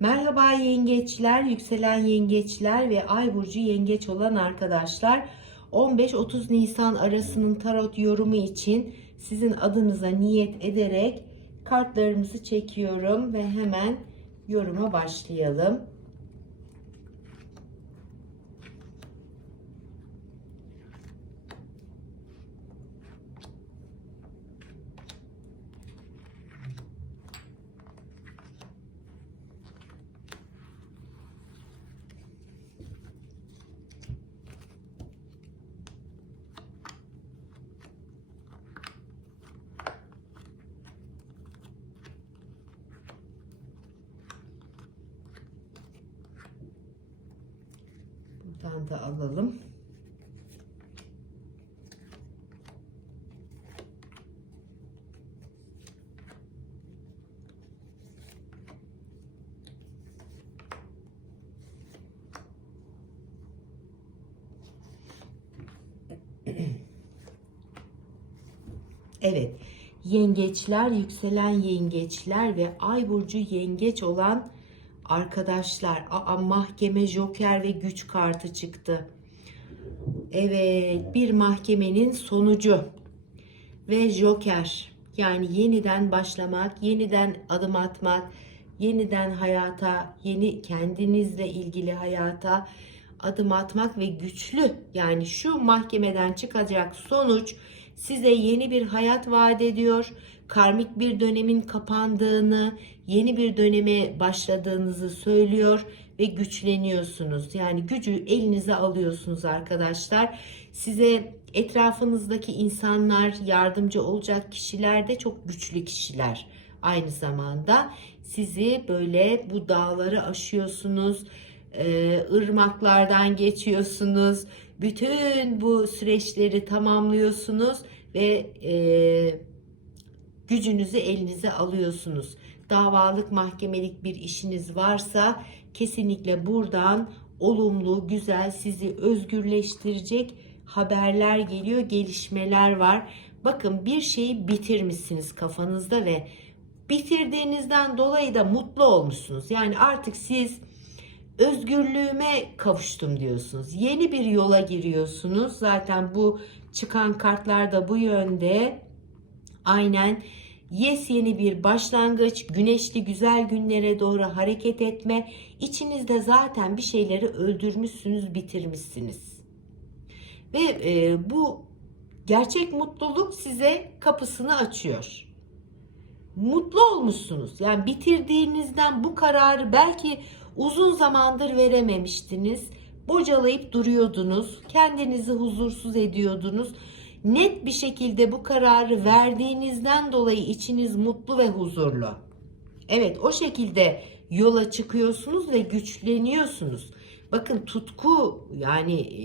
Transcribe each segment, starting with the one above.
Merhaba yengeçler, yükselen yengeçler ve ay burcu yengeç olan arkadaşlar. 15-30 Nisan arasının tarot yorumu için sizin adınıza niyet ederek kartlarımızı çekiyorum ve hemen yoruma başlayalım. Buradan da alalım. Evet. Yengeçler, yükselen yengeçler ve ay burcu yengeç olan arkadaşlar. Aa, mahkeme, joker ve güç kartı çıktı. Evet, bir mahkemenin sonucu ve joker. Yani yeniden başlamak, yeniden adım atmak, yeniden hayata, yeni kendinizle ilgili hayata adım atmak ve güçlü yani şu mahkemeden çıkacak sonuç size yeni bir hayat vaat ediyor. Karmik bir dönemin kapandığını, yeni bir döneme başladığınızı söylüyor ve güçleniyorsunuz. Yani gücü elinize alıyorsunuz arkadaşlar. Size etrafınızdaki insanlar, yardımcı olacak kişiler de çok güçlü kişiler. Aynı zamanda sizi böyle bu dağları aşıyorsunuz e, ırmaklardan geçiyorsunuz. Bütün bu süreçleri tamamlıyorsunuz ve e, gücünüzü elinize alıyorsunuz. Davalık mahkemelik bir işiniz varsa kesinlikle buradan olumlu, güzel, sizi özgürleştirecek haberler geliyor, gelişmeler var. Bakın bir şeyi bitirmişsiniz kafanızda ve bitirdiğinizden dolayı da mutlu olmuşsunuz. Yani artık siz özgürlüğüme kavuştum diyorsunuz. Yeni bir yola giriyorsunuz. Zaten bu çıkan kartlar da bu yönde. Aynen yes yeni bir başlangıç, güneşli güzel günlere doğru hareket etme. İçinizde zaten bir şeyleri öldürmüşsünüz, bitirmişsiniz. Ve e, bu gerçek mutluluk size kapısını açıyor mutlu olmuşsunuz. Yani bitirdiğinizden bu kararı belki uzun zamandır verememiştiniz. Bocalayıp duruyordunuz. Kendinizi huzursuz ediyordunuz. Net bir şekilde bu kararı verdiğinizden dolayı içiniz mutlu ve huzurlu. Evet o şekilde yola çıkıyorsunuz ve güçleniyorsunuz. Bakın tutku yani e,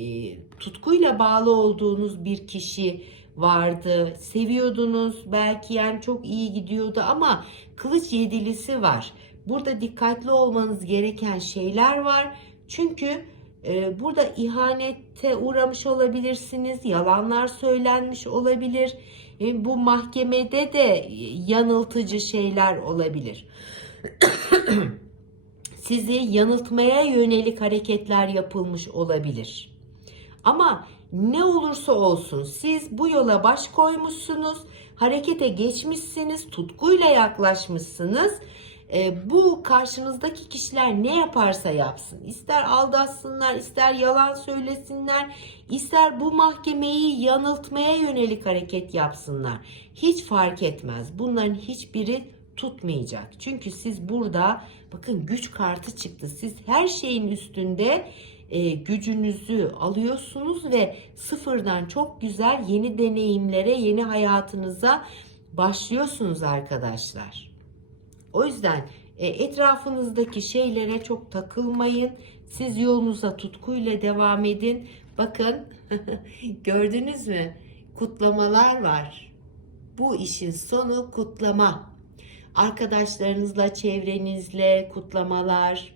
tutkuyla bağlı olduğunuz bir kişi vardı. Seviyordunuz belki yani çok iyi gidiyordu ama kılıç yedilisi var. Burada dikkatli olmanız gereken şeyler var. Çünkü burada ihanete uğramış olabilirsiniz. Yalanlar söylenmiş olabilir. E, bu mahkemede de yanıltıcı şeyler olabilir. Sizi yanıltmaya yönelik hareketler yapılmış olabilir. Ama ne olursa olsun siz bu yola baş koymuşsunuz, harekete geçmişsiniz, tutkuyla yaklaşmışsınız. E, bu karşınızdaki kişiler ne yaparsa yapsın, ister aldatsınlar, ister yalan söylesinler, ister bu mahkemeyi yanıltmaya yönelik hareket yapsınlar. Hiç fark etmez. Bunların hiçbiri tutmayacak. Çünkü siz burada bakın güç kartı çıktı. Siz her şeyin üstünde e, gücünüzü alıyorsunuz ve sıfırdan çok güzel yeni deneyimlere, yeni hayatınıza başlıyorsunuz arkadaşlar. O yüzden e, etrafınızdaki şeylere çok takılmayın. Siz yolunuza tutkuyla devam edin. Bakın gördünüz mü? Kutlamalar var. Bu işin sonu kutlama. Arkadaşlarınızla, çevrenizle kutlamalar,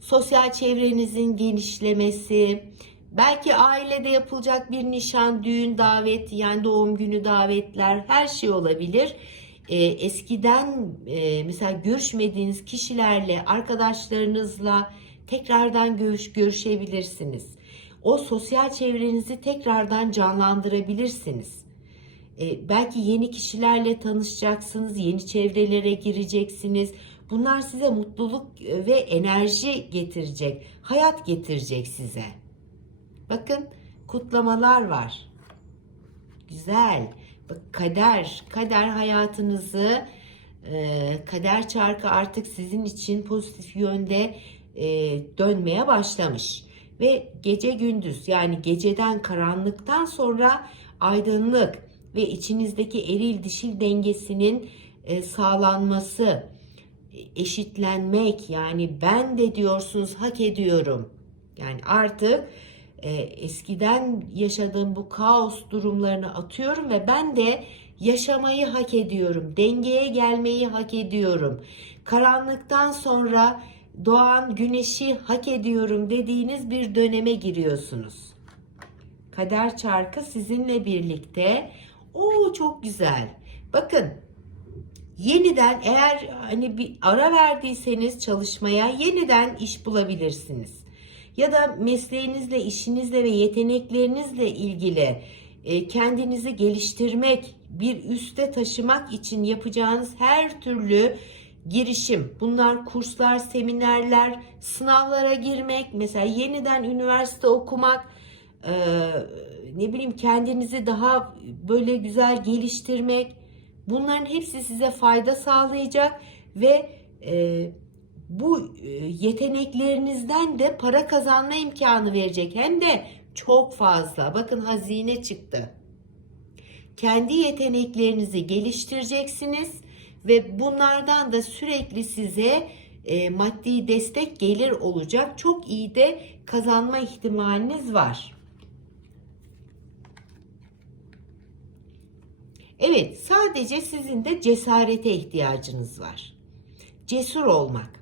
sosyal çevrenizin genişlemesi, belki ailede yapılacak bir nişan, düğün, davet yani doğum günü davetler her şey olabilir. E, eskiden e, mesela görüşmediğiniz kişilerle, arkadaşlarınızla tekrardan görüş görüşebilirsiniz. O sosyal çevrenizi tekrardan canlandırabilirsiniz. E, belki yeni kişilerle tanışacaksınız, yeni çevrelere gireceksiniz. Bunlar size mutluluk e, ve enerji getirecek, hayat getirecek size. Bakın kutlamalar var. Güzel. Kader, kader hayatınızı e, kader çarkı artık sizin için pozitif yönde e, dönmeye başlamış. Ve gece gündüz yani geceden karanlıktan sonra aydınlık ve içinizdeki eril dişil dengesinin e, sağlanması, eşitlenmek yani ben de diyorsunuz hak ediyorum. Yani artık e, eskiden yaşadığım bu kaos durumlarını atıyorum ve ben de yaşamayı hak ediyorum. Dengeye gelmeyi hak ediyorum. Karanlıktan sonra doğan güneşi hak ediyorum dediğiniz bir döneme giriyorsunuz. Kader çarkı sizinle birlikte. Oo çok güzel. Bakın yeniden eğer hani bir ara verdiyseniz çalışmaya yeniden iş bulabilirsiniz. Ya da mesleğinizle, işinizle ve yeteneklerinizle ilgili e, kendinizi geliştirmek, bir üste taşımak için yapacağınız her türlü girişim, bunlar kurslar, seminerler, sınavlara girmek, mesela yeniden üniversite okumak, e, ne bileyim kendinizi daha böyle güzel geliştirmek, bunların hepsi size fayda sağlayacak ve e, bu e, yeteneklerinizden de para kazanma imkanı verecek. Hem de çok fazla. Bakın hazine çıktı. Kendi yeteneklerinizi geliştireceksiniz ve bunlardan da sürekli size e, maddi destek gelir olacak. Çok iyi de kazanma ihtimaliniz var. Evet, sadece sizin de cesarete ihtiyacınız var. Cesur olmak.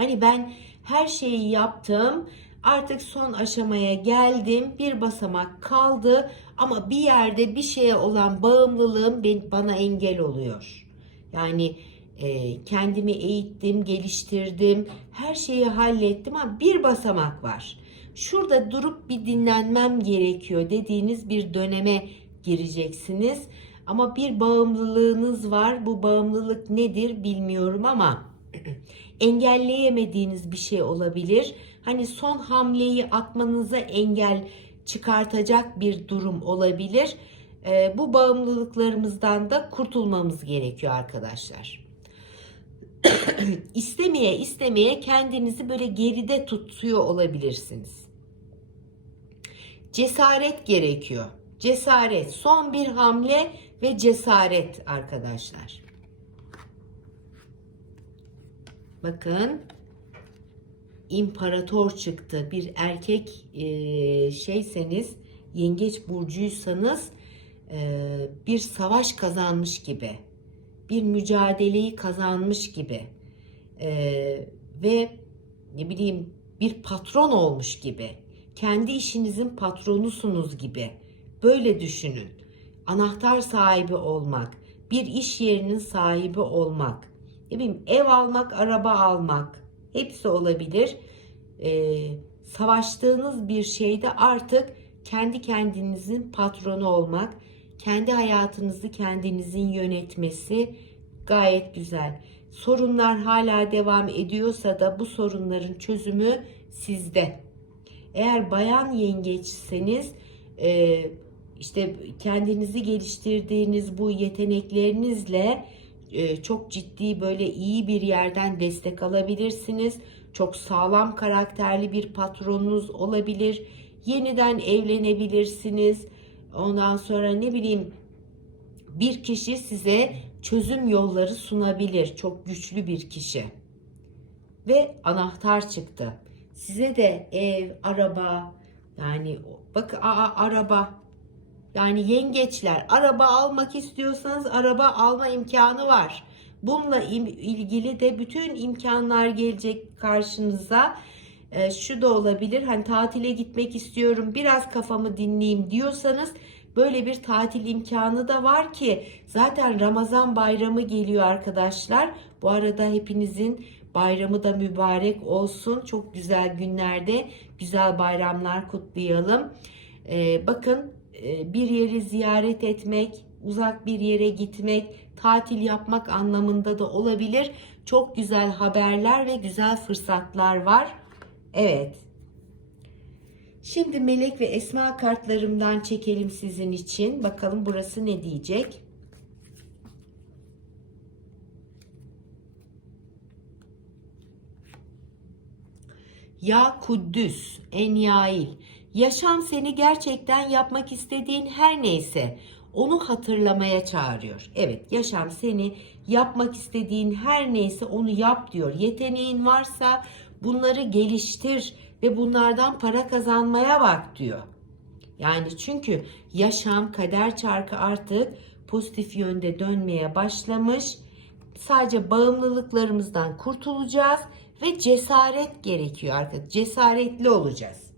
Hani ben her şeyi yaptım, artık son aşamaya geldim, bir basamak kaldı ama bir yerde bir şeye olan bağımlılığım bana engel oluyor. Yani e, kendimi eğittim, geliştirdim, her şeyi hallettim ama bir basamak var. Şurada durup bir dinlenmem gerekiyor dediğiniz bir döneme gireceksiniz. Ama bir bağımlılığınız var. Bu bağımlılık nedir bilmiyorum ama engelleyemediğiniz bir şey olabilir. Hani son hamleyi atmanıza engel çıkartacak bir durum olabilir. E, bu bağımlılıklarımızdan da kurtulmamız gerekiyor arkadaşlar. istemeye istemeye kendinizi böyle geride tutuyor olabilirsiniz. Cesaret gerekiyor. Cesaret, son bir hamle ve cesaret arkadaşlar. Bakın imparator çıktı. Bir erkek e, şeyseniz, yengeç burcuysanız e, bir savaş kazanmış gibi, bir mücadeleyi kazanmış gibi e, ve ne bileyim bir patron olmuş gibi, kendi işinizin patronusunuz gibi. Böyle düşünün. Anahtar sahibi olmak, bir iş yerinin sahibi olmak, ne bileyim ev almak, araba almak hepsi olabilir. Ee, savaştığınız bir şeyde artık kendi kendinizin patronu olmak, kendi hayatınızı kendinizin yönetmesi gayet güzel. Sorunlar hala devam ediyorsa da bu sorunların çözümü sizde. Eğer bayan yengeçseniz e, işte kendinizi geliştirdiğiniz bu yeteneklerinizle e, çok ciddi böyle iyi bir yerden destek alabilirsiniz. Çok sağlam karakterli bir patronunuz olabilir. Yeniden evlenebilirsiniz. Ondan sonra ne bileyim bir kişi size çözüm yolları sunabilir. Çok güçlü bir kişi. Ve anahtar çıktı. Size de ev, araba yani bak aa, araba yani yengeçler araba almak istiyorsanız araba alma imkanı var. Bununla ilgili de bütün imkanlar gelecek karşınıza. Ee, şu da olabilir hani tatile gitmek istiyorum biraz kafamı dinleyeyim diyorsanız Böyle bir tatil imkanı da var ki zaten Ramazan bayramı geliyor arkadaşlar. Bu arada hepinizin bayramı da mübarek olsun. Çok güzel günlerde güzel bayramlar kutlayalım. Ee, bakın e, bir yeri ziyaret etmek, uzak bir yere gitmek, tatil yapmak anlamında da olabilir. Çok güzel haberler ve güzel fırsatlar var. Evet. Şimdi melek ve esma kartlarımdan çekelim sizin için. Bakalım burası ne diyecek? Ya Kuddüs, Enyail, yaşam seni gerçekten yapmak istediğin her neyse onu hatırlamaya çağırıyor. Evet, yaşam seni yapmak istediğin her neyse onu yap diyor. Yeteneğin varsa bunları geliştir ve bunlardan para kazanmaya bak diyor. Yani çünkü yaşam kader çarkı artık pozitif yönde dönmeye başlamış. Sadece bağımlılıklarımızdan kurtulacağız ve cesaret gerekiyor artık. Cesaretli olacağız.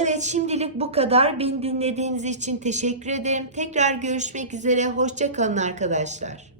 Evet şimdilik bu kadar. Beni dinlediğiniz için teşekkür ederim. Tekrar görüşmek üzere. Hoşçakalın arkadaşlar.